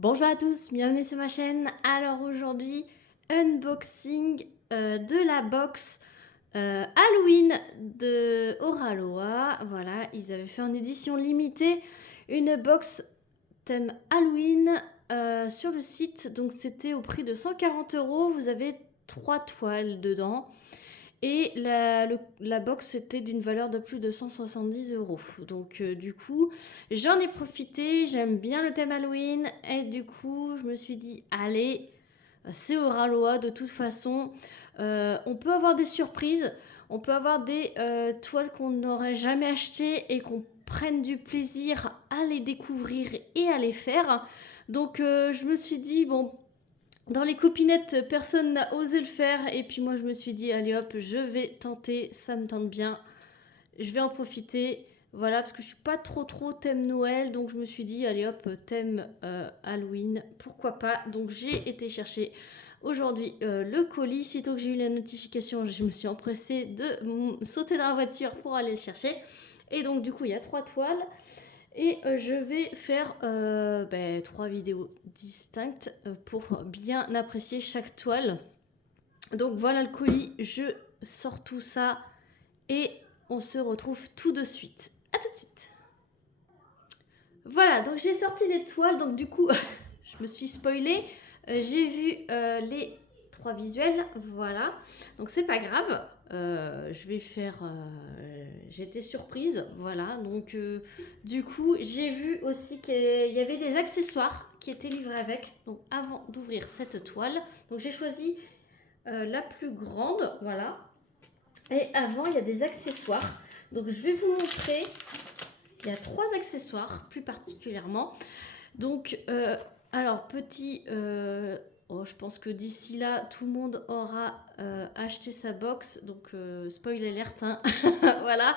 Bonjour à tous, bienvenue sur ma chaîne. Alors aujourd'hui, unboxing de la box Halloween de Oraloa. Voilà, ils avaient fait en édition limitée une box thème Halloween sur le site. Donc c'était au prix de 140 €. Vous avez 3 toiles dedans. Et la box était d'une valeur de plus de 170 €. Donc du coup, j'en ai profité, j'aime bien le thème Halloween. Et du coup, je me suis dit, allez, c'est Oraloa de toute façon. On peut avoir des surprises, on peut avoir des toiles qu'on n'aurait jamais achetées et qu'on prenne du plaisir à les découvrir et à les faire. Donc je me suis dit, bon, dans les copinettes, personne n'a osé le faire. Et puis moi, je me suis dit, allez hop, je vais tenter. Ça me tente bien. Je vais en profiter. Voilà, parce que je suis pas trop thème Noël. Donc je me suis dit, allez hop, thème Halloween. Pourquoi pas. Donc j'ai été chercher aujourd'hui le colis. Sitôt que j'ai eu la notification, je me suis empressée de sauter dans la voiture pour aller le chercher. Et donc du coup, il y a 3 toiles. Et je vais faire 3 vidéos distinctes pour bien apprécier chaque toile. Donc voilà le colis, je sors tout ça et on se retrouve tout de suite. A tout de suite. Voilà, donc j'ai sorti les toiles, donc du coup je me suis spoilée. J'ai vu les 3 visuels, voilà. Donc c'est pas grave. Je vais faire. J'étais surprise, voilà. Donc du coup, j'ai vu aussi qu'il y avait des accessoires qui étaient livrés avec. Donc avant d'ouvrir cette toile, donc j'ai choisi la plus grande, voilà. Et avant, il y a des accessoires. Donc je vais vous montrer. Il y a 3 accessoires plus particulièrement. Donc, alors, petit, je pense que d'ici là, tout le monde aura acheté sa box. Donc, spoil alert, hein. Voilà.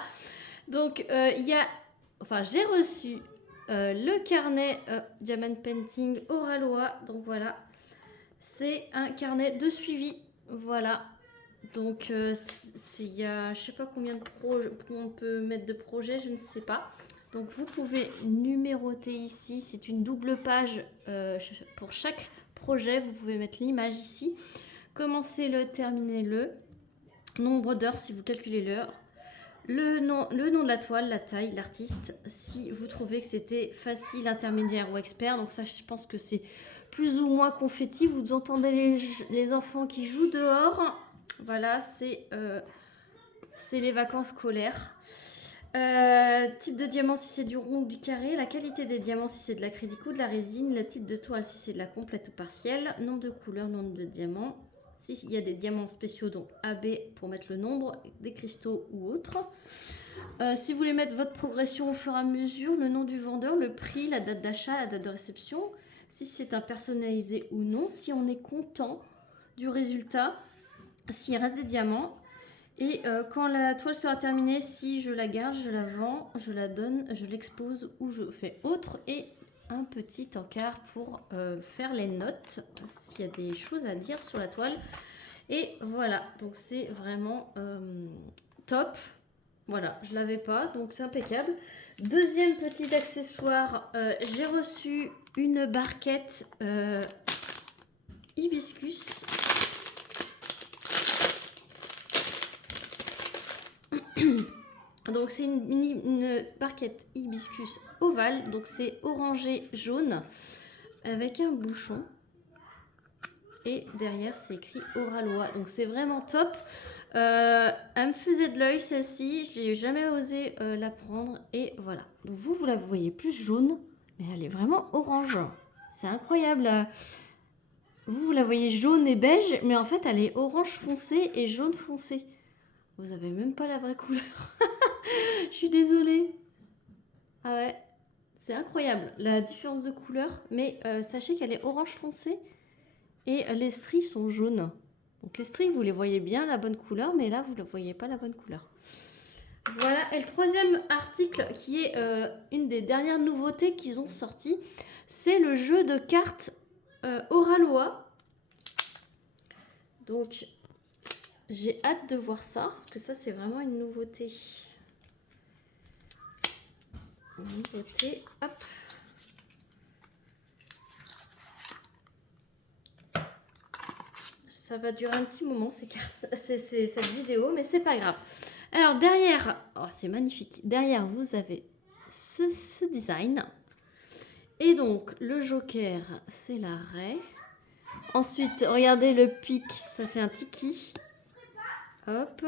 Donc, j'ai reçu le carnet Diamond Painting Oraloa. Donc, voilà. C'est un carnet de suivi. Voilà. Donc, il y a, je sais pas combien de projets on peut mettre de projets, je ne sais pas. Donc, vous pouvez numéroter ici. C'est une double page pour chaque projet. Vous pouvez mettre l'image ici. Commencez-le, terminez-le. Nombre d'heures si vous calculez l'heure. Le nom de la toile, la taille, l'artiste. Si vous trouvez que c'était facile, intermédiaire ou expert. Donc, ça, je pense que c'est plus ou moins confetti. Vous entendez les enfants qui jouent dehors. Voilà, c'est les vacances scolaires. Type de diamant si c'est du rond ou du carré. La qualité des diamants si c'est de l'acrylique ou de la résine. Le type de toile si c'est de la complète ou partielle. Nom de couleur, nombre de diamants. S'il y a des diamants spéciaux, donc AB pour mettre le nombre, des cristaux ou autres. Si vous voulez mettre votre progression au fur et à mesure, le nom du vendeur, le prix, la date d'achat, la date de réception. Si c'est un personnalisé ou non. Si on est content du résultat. S'il reste des diamants. Et quand la toile sera terminée, si je la garde, je la vends, je la donne, je l'expose ou je fais autre. Et un petit encart pour faire les notes, s'il y a des choses à dire sur la toile. Et voilà, donc c'est vraiment top. Voilà, je l'avais pas, donc c'est impeccable. Deuxième petit accessoire, j'ai reçu une barquette hibiscus. Donc c'est une barquette hibiscus ovale, donc c'est orangé jaune avec un bouchon. Et derrière c'est écrit Oraloa, donc c'est vraiment top. Elle me faisait de l'œil celle-ci, je n'ai jamais osé la prendre et voilà. Donc vous la voyez plus jaune, mais elle est vraiment orange. C'est incroyable. Vous la voyez jaune et beige, mais en fait elle est orange foncé et jaune foncé. Vous avez même pas la vraie couleur. Je suis désolée. Ah ouais, c'est incroyable la différence de couleur, mais sachez qu'elle est orange foncé et les stries sont jaunes. Donc les stries, vous les voyez bien la bonne couleur, mais là vous ne voyez pas la bonne couleur. Voilà, et le troisième article qui est une des dernières nouveautés qu'ils ont sorti, c'est le jeu de cartes Oraloa. Donc j'ai hâte de voir ça, parce que ça c'est vraiment une nouveauté. Hop. ça va durer un petit moment cette vidéo, mais c'est pas grave. Alors derrière, oh, c'est magnifique. Derrière, vous avez ce design. Et donc, le joker, c'est la raie. Ensuite, regardez le pic, ça fait un tiki. Hop.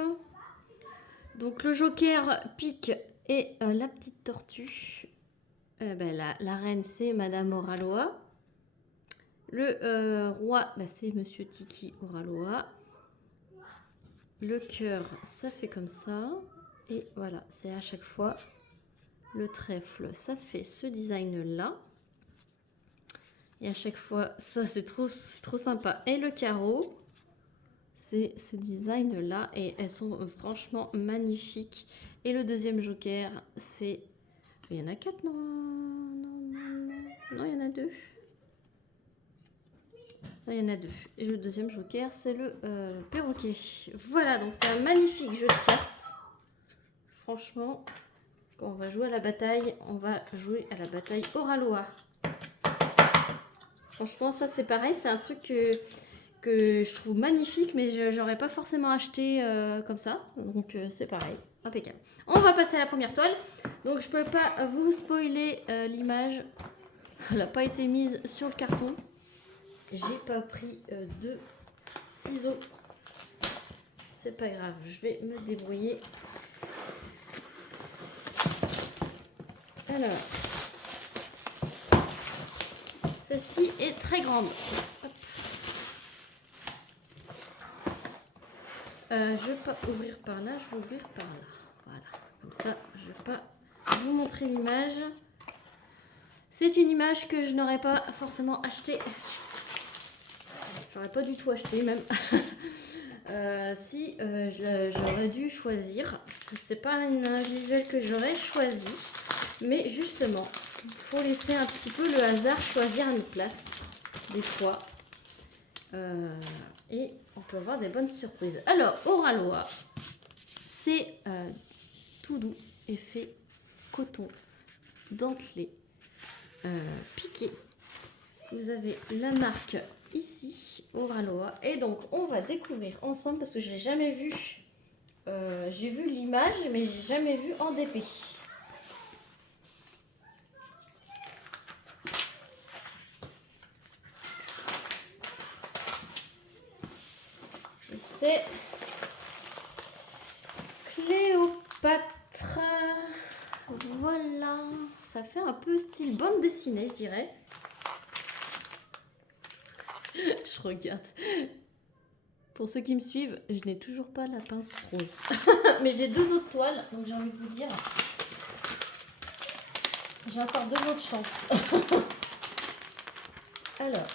Donc, le joker, pic et la petite tortue. La reine, c'est Madame Oraloa. Le roi, c'est Monsieur Tiki Oraloa. Le cœur, ça fait comme ça. Et voilà, c'est à chaque fois le trèfle. Ça fait ce design-là. Et à chaque fois, ça c'est trop sympa. Et le carreau, c'est ce design-là. Et elles sont franchement magnifiques. Et le deuxième joker, c'est... Il y en a 4, non, il y en a 2. Il y en a 2. Et le deuxième joker, c'est le perroquet. Voilà, donc c'est un magnifique jeu de cartes. Franchement, quand on va jouer à la bataille, on va jouer à la bataille Oraloa. Franchement, ça c'est pareil, c'est un truc que je trouve magnifique, mais j'aurais pas forcément acheté comme ça. Donc c'est pareil, impeccable. On va passer à la première toile. Donc je peux pas vous spoiler l'image. Elle n'a pas été mise sur le carton. J'ai pas pris de ciseaux. C'est pas grave, je vais me débrouiller. Alors, celle-ci est très grande. Hop. Je vais pas ouvrir par là, je vais ouvrir par là. Voilà, comme ça, je vais pas vous montrer l'image. C'est une image que je n'aurais pas forcément achetée. J'aurais pas du tout acheté même. Si j'aurais dû choisir. C'est pas un visuel que j'aurais choisi. Mais justement, il faut laisser un petit peu le hasard choisir à notre place. Des fois. Et on peut avoir des bonnes surprises. Alors, Oraloa, c'est tout doux, effet coton, dentelé, piqué. Vous avez la marque ici, Oraloa. Et donc, on va découvrir ensemble parce que je l'ai jamais vu. J'ai vu l'image, mais j'ai jamais vu en DP. C'est Cléopâtre. Voilà. Ça fait un peu style bande dessinée, je dirais. Je regarde. Pour ceux qui me suivent, je n'ai toujours pas la pince rose. Mais j'ai 2 autres toiles, donc j'ai envie de vous dire. J'ai encore 2 autres chances. Alors.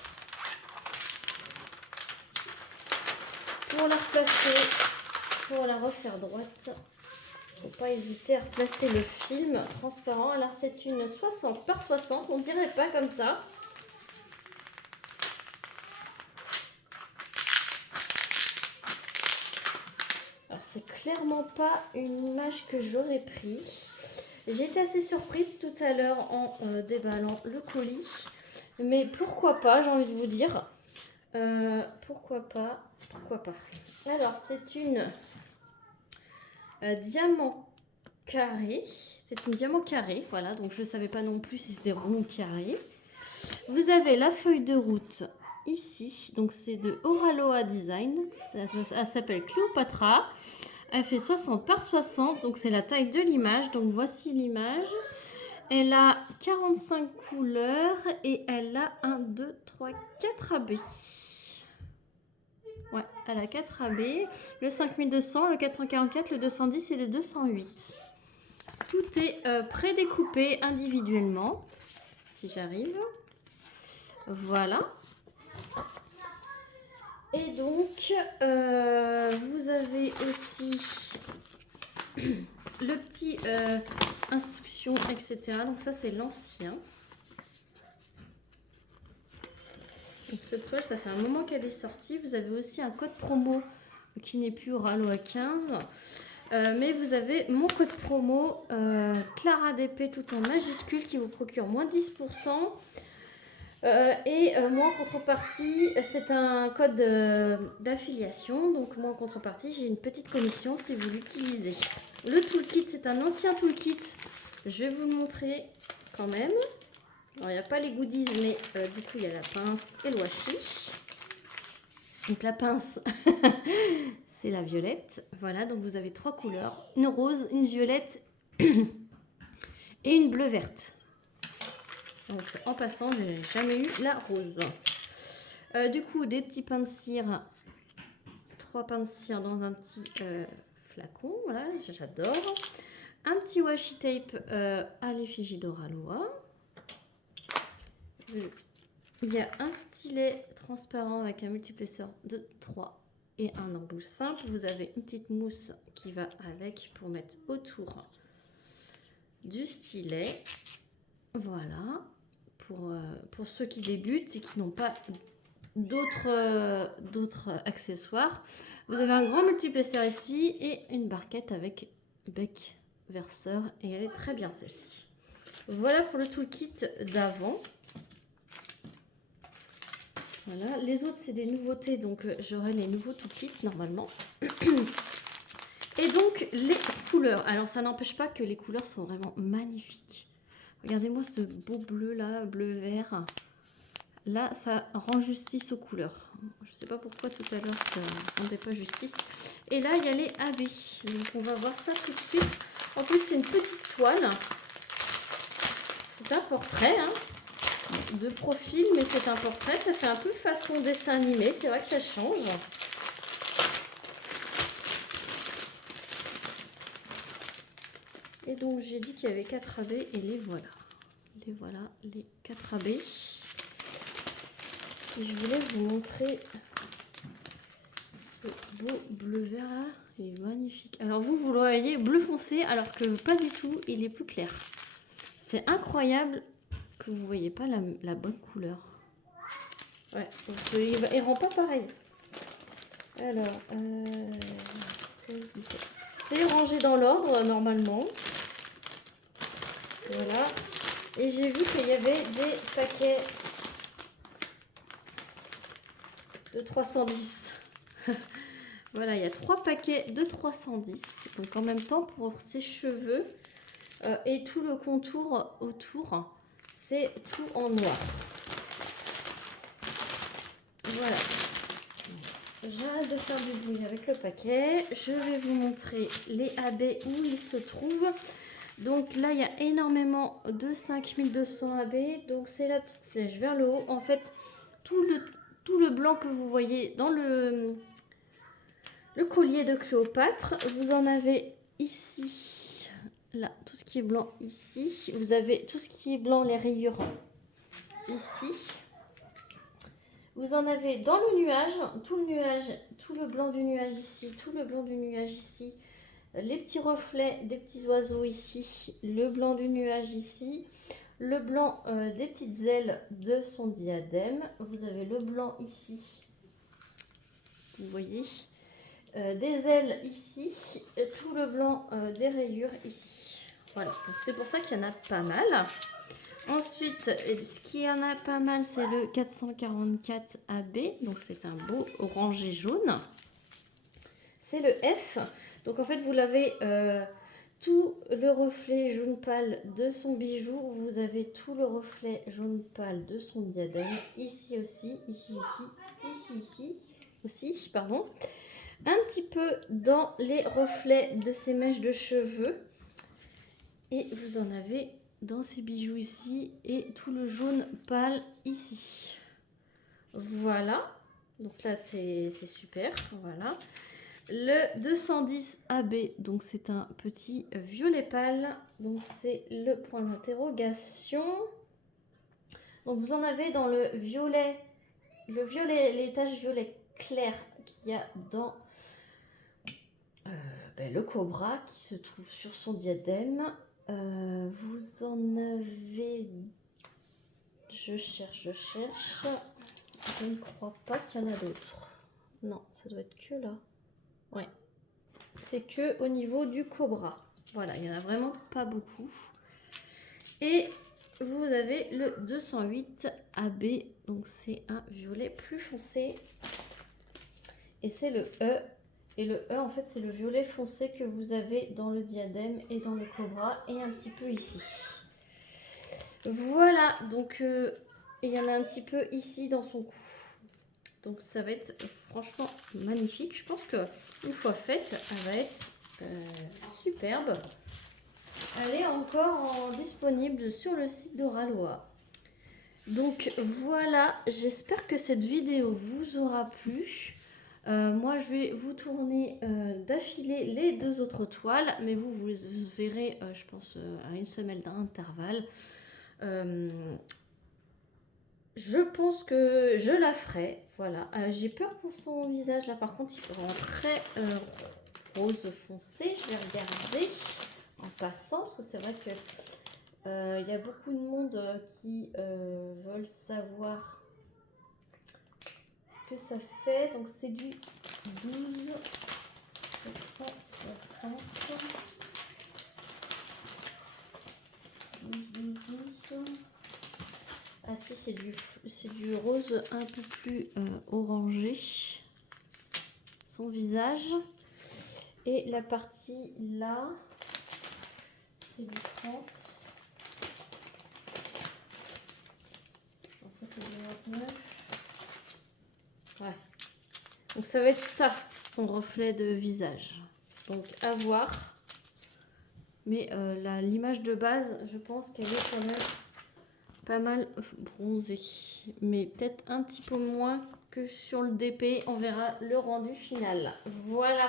Pour la replacer, pour la refaire droite, faut pas hésiter à replacer le film transparent. Alors c'est une 60 par 60, on dirait pas comme ça. Alors c'est clairement pas une image que j'aurais pris. J'ai été assez surprise tout à l'heure en déballant le colis. Mais pourquoi pas, j'ai envie de vous dire. Pourquoi pas. Alors c'est une diamant carré. C'est une diamant carré, voilà. Donc je ne savais pas non plus si c'était rond ou carré. Vous avez la feuille de route ici. Donc c'est de Oraloa Design. Ça s'appelle Cléopatra. Elle fait 60 par 60. Donc c'est la taille de l'image. Donc voici l'image. Elle a 45 couleurs et elle a 1, 2, 3, 4 AB. Ouais, elle a 4 AB, le 5200, le 444, le 210 et le 208. Tout est prédécoupé individuellement, si j'arrive. Voilà. Et donc, vous avez aussi le petit instruction, etc. Donc ça, c'est l'ancien. Donc cette toile, ça fait un moment qu'elle est sortie. Vous avez aussi un code promo qui n'est plus Oraloa 15. Mais vous avez mon code promo Clara DP tout en majuscule qui vous procure moins 10%. Moi, en contrepartie, c'est un code d'affiliation. Donc, moi, en contrepartie, j'ai une petite commission si vous l'utilisez. Le toolkit, c'est un ancien toolkit. Je vais vous le montrer quand même. Alors, il n'y a pas les goodies, mais du coup, il y a la pince et le washi. Donc, la pince, c'est la violette. Voilà, donc vous avez 3 couleurs. Une rose, une violette et une bleu verte. Donc en passant, j'ai jamais eu la rose. Du coup, des petits pains de cire. 3 pains de cire dans un petit flacon. Voilà, j'adore. Un petit washi tape à l'effigie d'Oraloa. Il y a un stylet transparent avec un multiplesseur de 3 et un embout simple. Vous avez une petite mousse qui va avec pour mettre autour du stylet. Voilà, pour ceux qui débutent et qui n'ont pas d'autres accessoires. Vous avez un grand multiplesseur ici et une barquette avec bec verseur et elle est très bien celle-ci. Voilà pour le toolkit d'avant. Voilà, les autres c'est des nouveautés, donc j'aurai les nouveaux toolkits normalement. Et donc les couleurs, alors ça n'empêche pas que les couleurs sont vraiment magnifiques. Regardez-moi ce beau bleu là, bleu-vert. Là, ça rend justice aux couleurs. Je ne sais pas pourquoi tout à l'heure ça ne rendait pas justice. Et là, il y a les AB. Donc on va voir ça tout de suite. En plus, c'est une petite toile. C'est un portrait hein, de profil, mais c'est un portrait. Ça fait un peu façon dessin animé. C'est vrai que ça change. Et donc, j'ai dit qu'il y avait 4 AB et les voilà. Les voilà, les 4 AB. Et je voulais vous montrer ce beau bleu vert là. Il est magnifique. Alors vous le voyez bleu foncé alors que pas du tout, il est plus clair. C'est incroyable que vous voyez pas la bonne couleur. Ouais, donc, il rend pas pareil. Alors, 16, 17. C'est rangé dans l'ordre normalement. Voilà. Et j'ai vu qu'il y avait des paquets de 310. Voilà, il y a 3 paquets de 310. Donc en même temps pour ses cheveux et tout le contour autour, c'est tout en noir. Voilà. J'arrête de faire du bruit avec le paquet. Je vais vous montrer les AB où ils se trouvent. Donc là, il y a énormément de 5200 AB. Donc c'est la flèche vers le haut. En fait, tout le blanc que vous voyez dans le collier de Cléopâtre, vous en avez ici, là, tout ce qui est blanc ici. Vous avez tout ce qui est blanc, les rayures ici. Vous en avez dans le nuage, tout le blanc du nuage ici, tout le blanc du nuage ici. Les petits reflets des petits oiseaux ici, le blanc du nuage ici, le blanc des petites ailes de son diadème. Vous avez le blanc ici, vous voyez. Des ailes ici, et tout le blanc des rayures ici. Voilà, donc c'est pour ça qu'il y en a pas mal. Ensuite, ce qui en a pas mal, c'est le 444 AB. Donc c'est un beau orangé jaune. C'est le F. Donc en fait, vous l'avez tout le reflet jaune pâle de son bijou. Vous avez tout le reflet jaune pâle de son diadème. Ici aussi, ici aussi, pardon. Un petit peu dans les reflets de ces mèches de cheveux. Et vous en avez dans ces bijoux ici et tout le jaune pâle ici. Voilà. Donc là, c'est super. Voilà. Le 210 AB, donc c'est un petit violet pâle. Donc c'est le point d'interrogation. Donc vous en avez dans le violet, les taches violet clair qu'il y a dans le cobra qui se trouve sur son diadème. Vous en avez... Je cherche. Je ne crois pas qu'il y en a d'autres. Non, ça doit être que là. Ouais. C'est que au niveau du cobra. Voilà, il n'y en a vraiment pas beaucoup. Et vous avez le 208 AB, donc c'est un violet plus foncé. Et c'est le E. Et le E, en fait, c'est le violet foncé que vous avez dans le diadème et dans le cobra et un petit peu ici. Voilà, donc il y en a un petit peu ici dans son cou. Donc ça va être franchement magnifique. Je pense qu'une fois faite, elle va être superbe. Elle est encore disponible sur le site d'Oraloa. Donc voilà, j'espère que cette vidéo vous aura plu. Moi je vais vous tourner d'affilée les 2 autres toiles, mais vous verrez je pense à une semaine d'intervalle. Je pense que je la ferai, voilà. J'ai peur pour son visage là, par contre il faut vraiment très rose foncé. Je vais regarder en passant, parce que c'est vrai que il y a beaucoup de monde qui veulent savoir ce que ça fait. Donc c'est du 12 760 12. Ah si, c'est du rose un peu plus orangé, son visage. Et la partie là, c'est du 30. Alors ça c'est du 29. Ouais. Donc ça va être ça, son reflet de visage. Donc à voir. Mais l'image de base, je pense qu'elle est quand même pas mal bronzée. Mais peut-être un petit peu moins que sur le DP. On verra le rendu final. Voilà.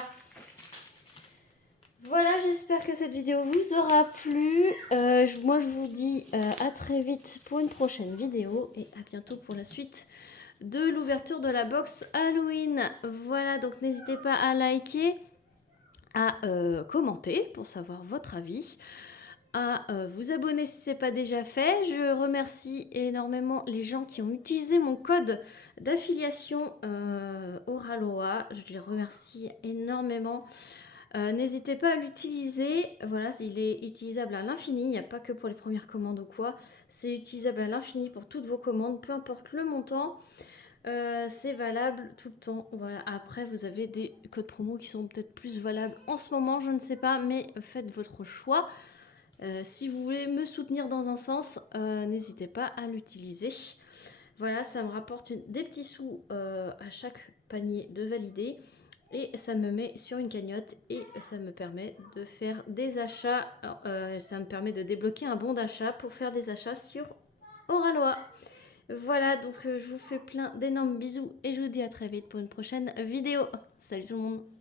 Voilà, j'espère que cette vidéo vous aura plu. Moi, je vous dis à très vite pour une prochaine vidéo. Et à bientôt pour la suite de l'ouverture de la box Halloween. Voilà, donc n'hésitez pas à liker, à commenter pour savoir votre avis, à vous abonner si ce n'est pas déjà fait. Je remercie énormément les gens qui ont utilisé mon code d'affiliation Oraloa. Je les remercie énormément. N'hésitez pas à l'utiliser. Voilà, il est utilisable à l'infini. Il n'y a pas que pour les premières commandes ou quoi. C'est utilisable à l'infini pour toutes vos commandes, peu importe le montant. C'est valable tout le temps. Voilà. Après, vous avez des codes promo qui sont peut-être plus valables en ce moment, je ne sais pas, mais faites votre choix. Si vous voulez me soutenir dans un sens, n'hésitez pas à l'utiliser. Voilà, ça me rapporte des petits sous à chaque panier de validé. Et ça me met sur une cagnotte et ça me permet de faire des achats. Ça me permet de débloquer un bon d'achat pour faire des achats sur Oraloa. Voilà, donc je vous fais plein d'énormes bisous et je vous dis à très vite pour une prochaine vidéo. Salut tout le monde!